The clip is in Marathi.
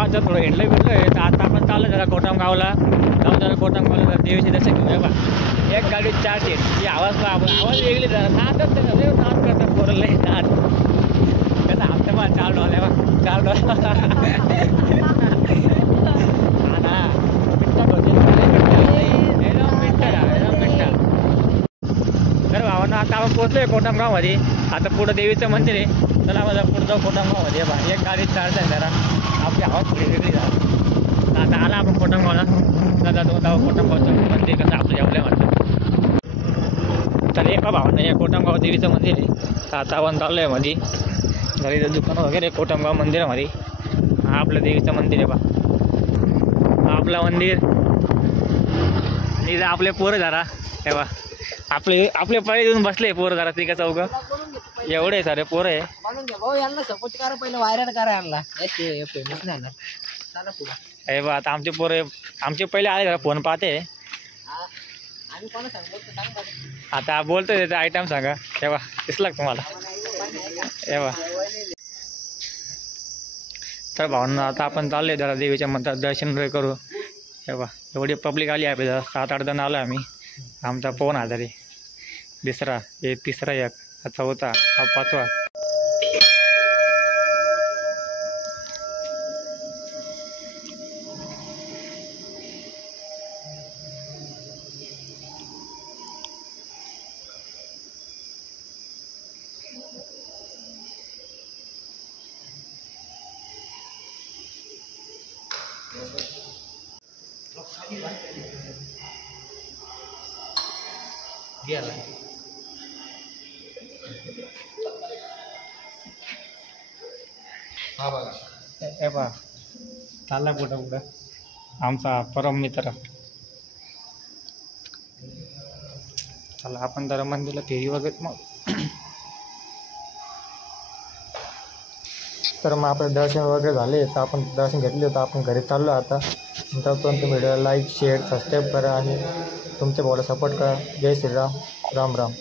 गावाचं थोडं हिंडलं भेटलो आहे. तर आता आपण चाललं जरा कोटमगावला जाऊ. जरा कोटमगावला जरा देवीची दर्शन घेऊया बा. एक गाडी 4 सीट ही आवाज वेगळी जरा नाचत नाच करतात पोरं लई नाच कसं आमच्या बा 4 डॉल्या बा 4 डॉल्या हा ना मिनटात होते मिनटात. तर भावांना आता आपण पोहोचलोय कोटमगावमध्ये. आता पुढं देवीचं मंदिर आहे. चला माझा पुढं जाऊ कोटमगावमध्ये बा. एक गाडी 4 आहे जरा आपली आवाज थोडी वेगळी झाली. आता आला आपण कोटमगावला. दादा तो कोटमगावचं मंदिर कसं आपलं जेवलं म्हणतं. तर एका भावानं या कोटमगाव देवीचं मंदिर आहे. आता आपण चाललो आहे मध्ये घरी दुकानं वगैरे कोटमगाव मंदिरामध्ये. हा आपलं देवीचं मंदिर आहे बा. आपलं मंदिर आणि आपले पोरं जरा तेव्हा आपले पाय देऊन बसले पोरं जरा तिघा चौघं एवढे सारे पोरं आहे. भाऊ यांना सपोर्ट करा पहिलं व्हायरल करा यांना फेमस नाही ना चला पुढे. हे बा आता आमचे पोरं आमचे पहिले आले जरा फोन पाहते. आम्ही कोणा सांगतो आता बोलतोय त्याचा आयटम सांगा तेव्हा दिसला तुम्हाला तेव्हा. तर भावना आता आपण चाललोय जरा देवीच्या मंदिरात दर्शन वगैरे करू. तेव्हा एवढी पब्लिक आली आहे जरा 7-8 जण आलो आम्ही. आमचा फोन आजारी दुसरा हे तिसरा एक हा चौथा हा पाचवा. गेला हा बघा हे बा चालला कुठं आमचा परम मित्र. चला आपण जरा मंदिरला फेरी वगैरे मग. तर मग आपलं दर्शन वगैरे झाले तर आपण दर्शन घेतले होतं. आपण घरी चाललो आता. तोपर्यंत व्हिडिओला लाईक शेअर सबस्क्राईब करा आणि तुमच्या भावाला सपोर्ट करा. जय श्रीराम. राम राम.